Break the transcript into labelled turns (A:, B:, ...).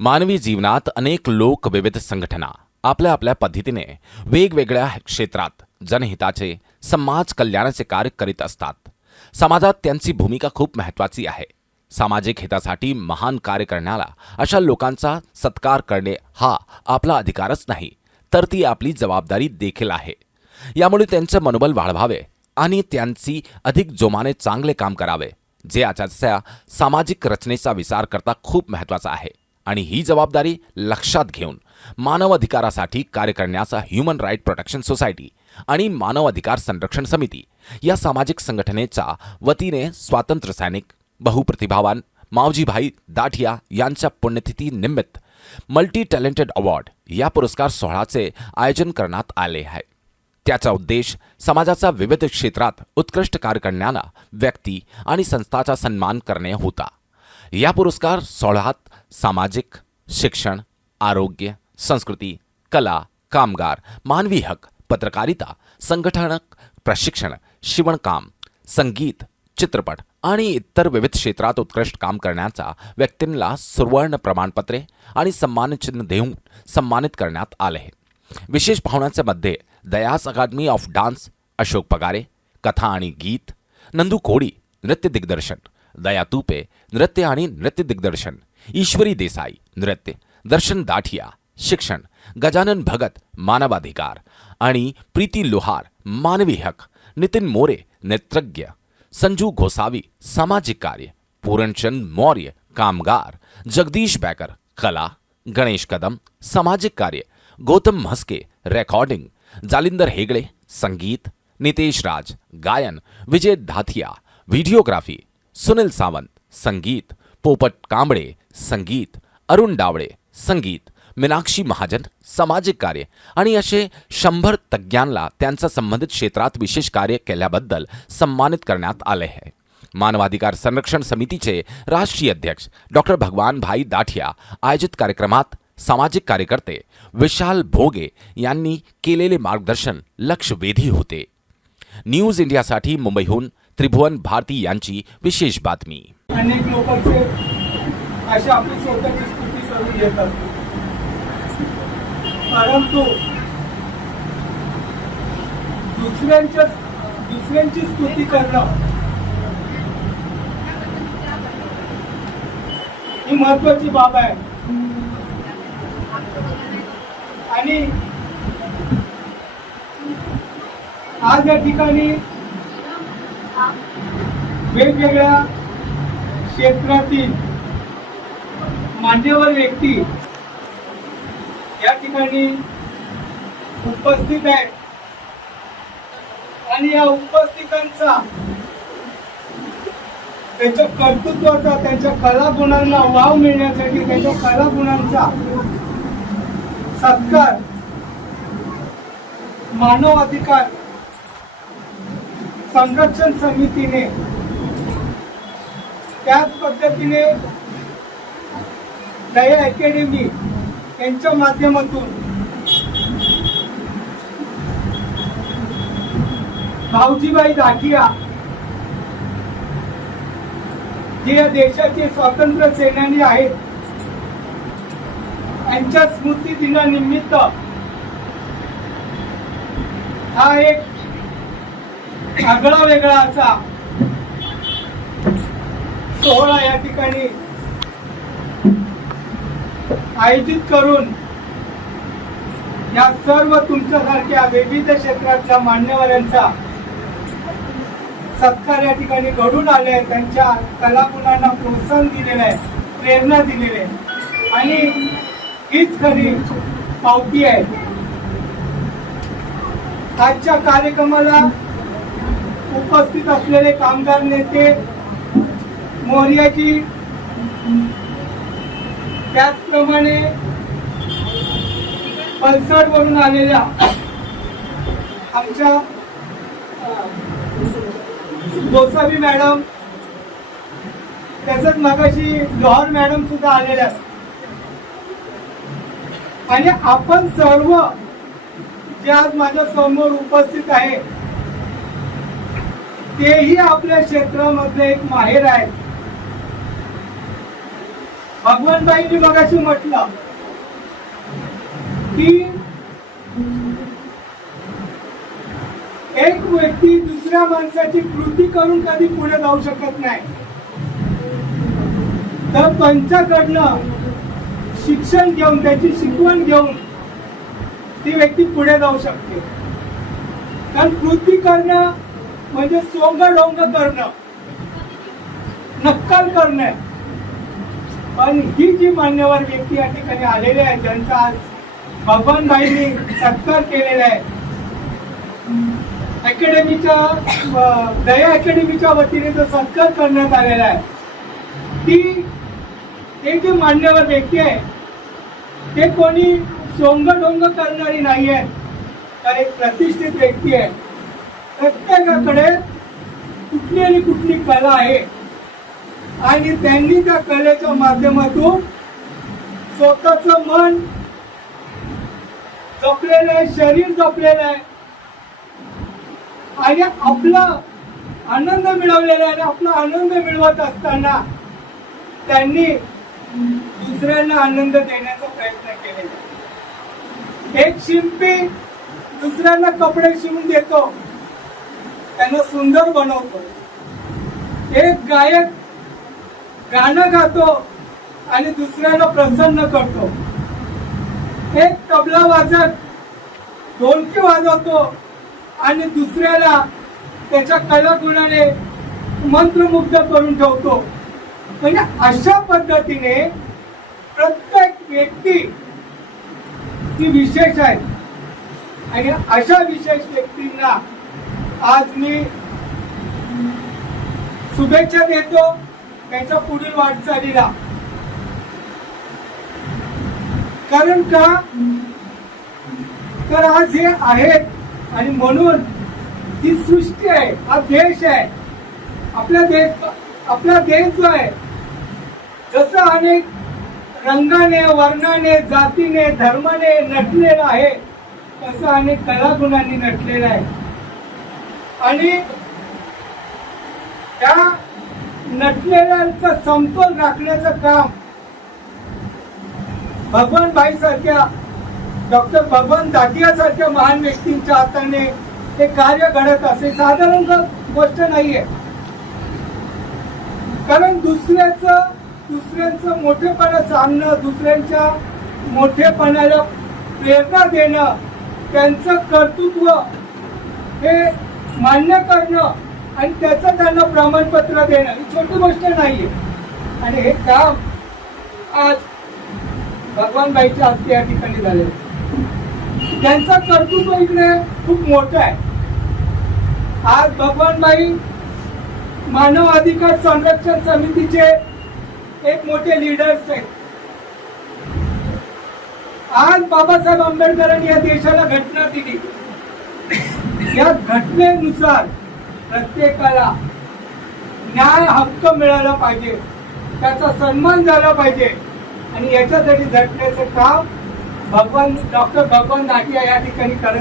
A: मानवी जीवनात अनेक लोक विविध संघटना आपल्या आपल्या पद्धतीने वेगवेगळ्या क्षेत्रात जनहिताचे समाज कल्याणाचे कार्य करीत असतात. समाजात त्यांची भूमिका खूप महत्वाची आहे. सामाजिक हितासाठी महान कार्य करण्याला अशा लोकांचा सत्कार करणे हा आपला अधिकारच नाही तर ती आपली जबाबदारी देखील आहे. यामुळे त्यांचं मनोबल वाढवावे आणि त्यांची अधिक जोमाने चांगले काम करावे जे आजच्या सामाजिक रचनेचा विचार करता खूप महत्त्वाचा आहे. आणि ही जबाबदारी लक्षात घेऊन मानवाधिकारासाठी कार्य करण्याचा ह्युमन राईट प्रोटेक्शन सोसायटी आणि मानवाधिकार संरक्षण समिती या सामाजिक संघटनेच्या वतीने स्वातंत्र्य सैनिक बहुप्रतिभावान मावजीभाई दाठिया यांच्या पुण्यतिथी निमित्त मल्टी टॅलेंटेड अवॉर्ड या पुरस्कार सोहळ्याचे आयोजन करण्यात आले आहे. त्याचा उद्देश समाजाचा विविध क्षेत्रात उत्कृष्ट कार्य करणाऱ्या व्यक्ती आणि संस्थाचा सन्मान करणे होता. या पुरस्कार सोहळ्यात सामाजिक शिक्षण आरोग्य संस्कृती कला कामगार मानवी हक पत्रकारिता संघटनक प्रशिक्षण शिवणकाम संगीत चित्रपट आणि इतर विविध क्षेत्रात उत्कृष्ट काम करण्याचा व्यक्तींना सुवर्ण प्रमाणपत्रे आणि सन्मानचिन्ह देऊन सन्मानित करण्यात आले आहे. विशेष पाहुण्यांच्या मध्ये Dayas academy of dance Ashok Pagare कथा आणि गीत नंदू कोडी नृत्य दिग्दर्शन दया तुपे नृत्य आणि नृत्य दिग्दर्शन ईश्वरी देसाई, नृत्य, दर्शन दाठिया, शिक्षण, गजानन भगत, मानवाधिकार आणि प्रीती लोहार, मानवी हक, नितीन मोरे, नेत्रज्ञ, संजू घोसावी, सामाजिक कार्य, पूरणचंद मौर्य, कामगार, जगदीश बैकर, कला, गणेश कदम, सामाजिक कार्य, गौतम म्हस्के रेकॉर्डिंग जालिंदर हेगड़े, संगीत, नितेश राज, गायन, विजय धाथिया वीडियोग्राफी सुनील सावंत, संगीत पोपट कांबळे संगीत अरुण डावळे संगीत मीनाक्षी महाजन सामाजिक कार्य आणि असे शंभर तज्ज्ञांना त्यांचा संबंधित क्षेत्रात विशेष कार्य केल्याबद्दल सन्मानित करण्यात आले आहे. मानवाधिकार संरक्षण समितीचे राष्ट्रीय अध्यक्ष डॉक्टर भगवान भाई दाठिया आयोजित कार्यक्रमात सामाजिक कार्यकर्ते विशाल भोगे यांनी केलेले मार्गदर्शन लक्षवेधी होते. न्यूज इंडियासाठी मुंबईहून त्रिभुवन भारती यांची विशेष बातमी.
B: अनेक लोकांचे अशा आपली स्वतःची स्तुती करून घेतात परंतु दुसऱ्यांच्या दुसऱ्यांची स्तुती करणं ही महत्वाची बाब आहे. आणि आज या ठिकाणी वेगवेगळ्या क्षेत्रातील मान्यवर व्यक्ती या ठिकाणी उपस्थित आहेत. आणि या उपस्थितांचा त्यांच्या कर्तृत्वाचा त्यांच्या कलागुणांना वाव मिळण्यासाठी त्यांच्या कलागुणांचा सत्कार मानव अधिकार संरक्षण समितीने त्याच पद्धतीने दया अकॅडमी यांच्या माध्यमातून भाऊजीबाई दाठिया जे या देशाचे स्वातंत्र्य सेनानी आहेत यांच्या स्मृती दिनानिमित्त हा एक आगळा वेगळा असा. सोहळा या ठिकाणी आयोजित करून या सर्व तुमच्यासारख्या विविध क्षेत्रातल्या मान्यवरांचा सत्कार या ठिकाणी घडून आले आहे त्यांच्या कलागुणांना प्रोत्साहन दिलेलं आहे प्रेरणा दिलेली आहे. आणि हीच खरी पावती आहे. आजच्या कार्यक्रमाला उपस्थित असलेले कामगार नेते मोर्याची त्याचप्रमाणे पलसडवरून आलेल्या आमच्या गोसावी मॅडम तसंच मगाशी लोहर मॅडम सुद्धा आलेल्या आणि आपण सर्व जे आज माझ्यासमोर उपस्थित आहे तेही आपल्या क्षेत्रामध्ये एक माहेर आहे. भगवानबाईंनी मगाशी म्हटलं की एक व्यक्ती दुसऱ्या माणसाची कृती करून कधी पुढे जाऊ शकत नाही. तर त्यांच्याकडनं शिक्षण घेऊन त्याची शिकवण घेऊन ती व्यक्ती पुढे जाऊ शकते. कारण कृती करणं म्हणजे सोंग डोंग करणं. नक्कल करणं. पण ही जी मान्यवर व्यक्ती या ठिकाणी आलेली आहे ज्यांचा आज भगवानबाईंनी सत्कार केलेला आहे अकॅडमीच्या दया अकॅडमीच्या वतीने जो सत्कार करण्यात आलेला आहे ती ते जे मान्यवर व्यक्ती आहे ते कोणी सोंग डोंग करणारी नाही आहे तर एक प्रतिष्ठित व्यक्ती आहे. प्रत्येकाकडे कुठली आणि कुठली कला आहे. आणि त्यांनी त्या कलेच्या माध्यमातून स्वतःच मन जपलेलं आहे शरीर जपलेलं आहे. आणि आपला आनंद मिळवलेला आहे आणि आपला आनंद मिळवत असताना त्यांनी दुसऱ्यांना आनंद देण्याचा प्रयत्न केलेला एक शिंपी दुसऱ्यांना कपडे शिवून देतो. त्यांना सुंदर बनवतो एक गायक गाणं गातो आणि दुसऱ्याला प्रसन्न करतो. एक तबला वाजत ढोलकी वाजवतो आणि दुसऱ्याला त्याच्या कलागुणाने मंत्रमुग्ध करून ठेवतो. म्हणजे अशा पद्धतीने प्रत्येक व्यक्ती ती विशेष आहे. आणि अशा विशेष व्यक्तींना आज मी शुभेच्छा देतो त्याच्या पुढील वाटचालीला. कारण का? तर आज हे आहेत आणि म्हणून ही सृष्टी आहे हा देश आहे. आपला देश आपला देश जो आहे जसं अनेक रंगाने वर्णाने जातीने धर्माने नटलेला आहे तसं अनेक कलागुणांनी नटलेला आहे. आणि त्या नटलेल्यांचा समतोल राखण्याचं काम भगवान भाई सारख्या डॉक्टर भगवान दाटिया सारख्या महान व्यक्तींच्या हाताने हे कार्य घडत असे साधारण गोष्ट नाहीये. कारण दुसऱ्याचं दुसऱ्यांचं मोठेपणा सांगणं दुसऱ्यांच्या मोठेपणाला प्रेरणा देणं त्यांचं कर्तृत्व हे मान्य करणं आणि त्याचं त्यांना प्रमाणपत्र देणं ही छोटी गोष्ट नाहीये. आणि हे काम आज भगवानबाईच्या हस्ते या ठिकाणी झाले त्यांचं कर्तृत्व इकडे खूप मोठं आहे. आज भगवानबाई मानव अधिकार संरक्षण समितीचे एक मोठे लीडर्स आहेत. आज बाबासाहेब आंबेडकरांनी या देशाला घटना दिली. या घटनेनुसार प्रत्येकाला न्याय हक्क मिळाला पाहिजे. त्याचा सन्मान झाला पाहिजे. आणि याच्यासाठी झटण्याचं काम भगवान डॉक्टर भगवान नाटिया या ठिकाणी करत